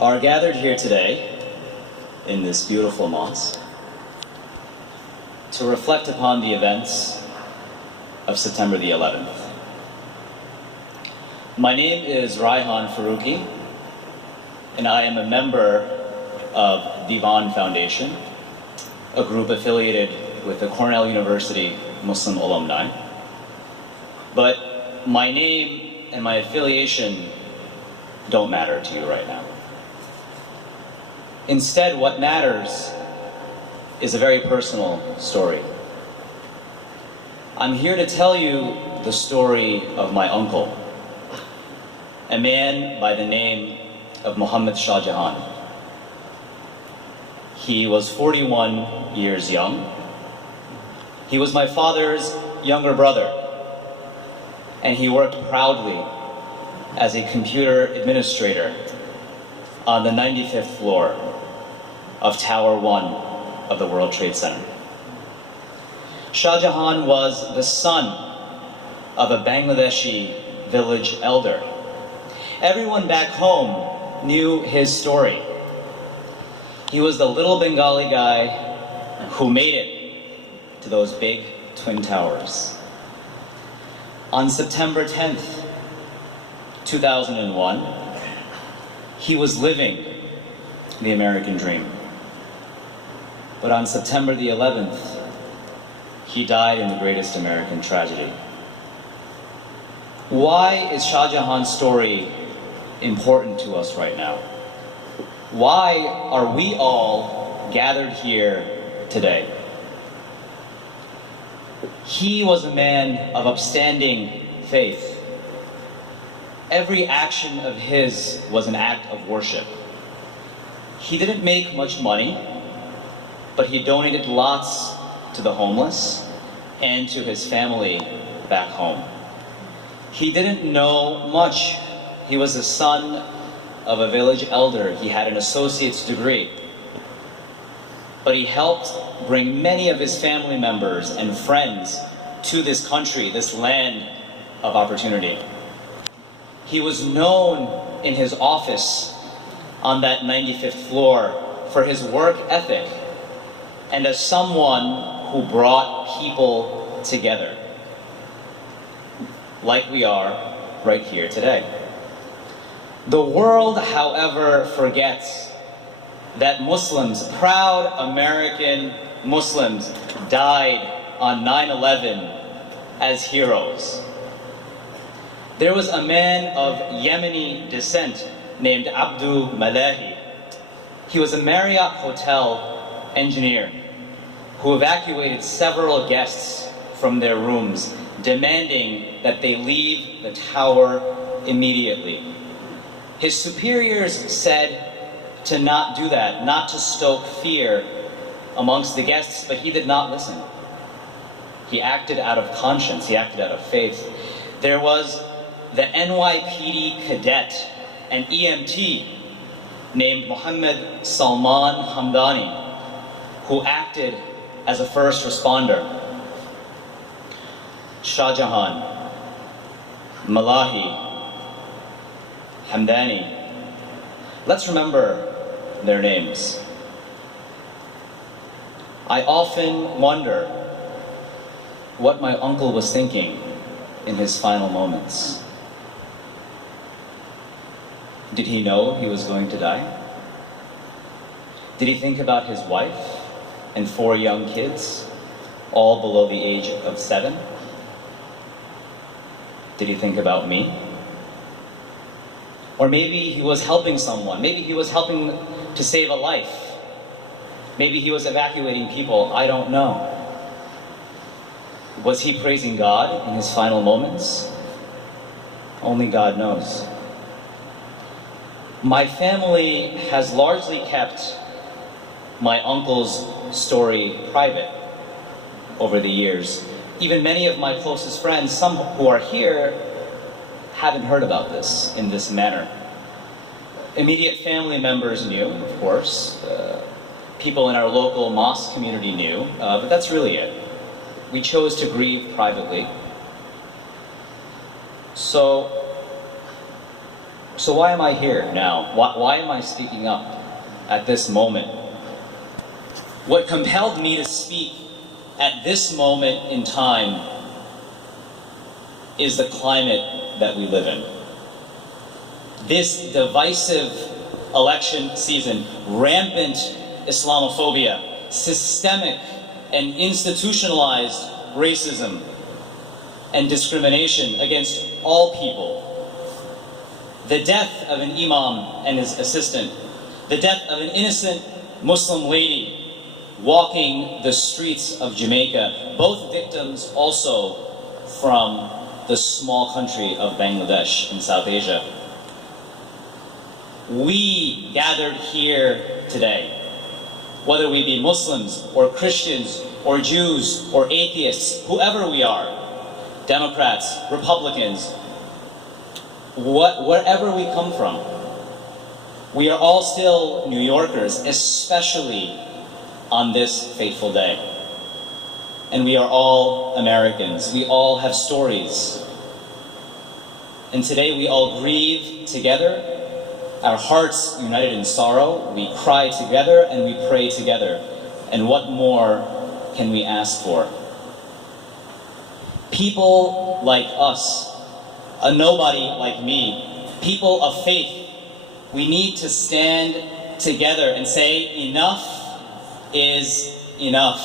are gathered here today in this beautiful mosque to reflect upon the events of September the 11th. My name is Raihan Faroqui, and I am a member of Divan Foundation, a group affiliated with the Cornell University Muslim alumni. But my name and my affiliation don't matter to you right now. Instead, what matters is a very personal story. I'm here to tell you the story of my uncle, a man by the name of Mohammed Shajahan. He was 41 years young. He was my father's younger brother, and he worked proudly as a computer administrator on the 95th floor of Tower 1 of the World Trade Center. Shajahan was the son of a Bangladeshi village elder. Everyone back home knew his story. He was the little Bengali guy who made it to those big twin towers. On September 10th, 2001, he was living the American dream. But on September the 11th, he died in the greatest American tragedy. Why is Shajahan's story important to us right now? Why are we all gathered here today? He was a man of upstanding faith. Every action of his was an act of worship. He didn't make much money, but he donated lots to the homeless and to his family back home. He didn't know much. He was the son of a village elder. He had an associate's degree. But he helped bring many of his family members and friends to this country, this land of opportunity. He was known in his office on that 95th floor for his work ethic and as someone who brought people together, like we are right here today. The world, however, forgets that Muslims, proud American Muslims, died on 9/11 as heroes. There was a man of Yemeni descent named Abdul Malahi. He was a Marriott hotel engineer who evacuated several guests from their rooms, demanding that they leave the tower immediately. His superiors said to not do that, not to stoke fear amongst the guests, but he did not listen. He acted out of conscience, he acted out of faith. There was the NYPD cadet, an EMT named Mohammed Salman Hamdani, who acted as a first responder. Shajahan, Malahi, Hamdani. Let's remember their names. I often wonder what my uncle was thinking in his final moments. Did he know he was going to die? Did he think about his wife and 4 young kids, all below the age of 7? Did he think about me? Or maybe he was helping someone. Maybe he was helping to save a life. Maybe he was evacuating people. I don't know. Was he praising God in his final moments? Only God knows. My family has largely kept my uncle's story private over the years. Even many of my closest friends, some who are here, haven't heard about this in this manner. Immediate family members knew, of course. People in our local mosque community knew, but that's really it. We chose to grieve privately. So So why am I here now? Why am I speaking up at this moment? What compelled me to speak at this moment in time is the climate that we live in. This divisive election season, rampant Islamophobia, systemic and institutionalized racism and discrimination against all people, the death of an imam and his assistant, the death of an innocent Muslim lady walking the streets of Jamaica, both victims also from the small country of Bangladesh in South Asia. We gathered here today, whether we be Muslims or Christians or Jews or atheists, whoever we are, Democrats, Republicans, wherever we come from, we are all still New Yorkers, especially on this fateful day. And we are all Americans. We all have stories. And today we all grieve together, our hearts united in sorrow. We cry together and we pray together. And what more can we ask for? People like us, a nobody like me, people of faith, we need to stand together and say enough is enough.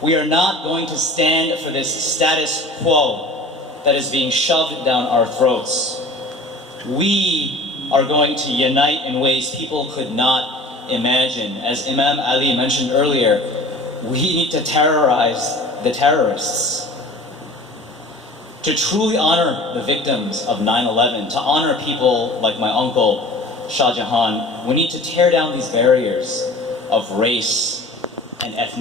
We are not going to stand for this status quo that is being shoved down our throats. We are going to unite in ways people could not imagine. As Imam Ali mentioned earlier, we need to terrorize the terrorists. To truly honor the victims of 9/11, to honor people like my uncle, Shajahan, we need to tear down these barriers of race and ethnicity.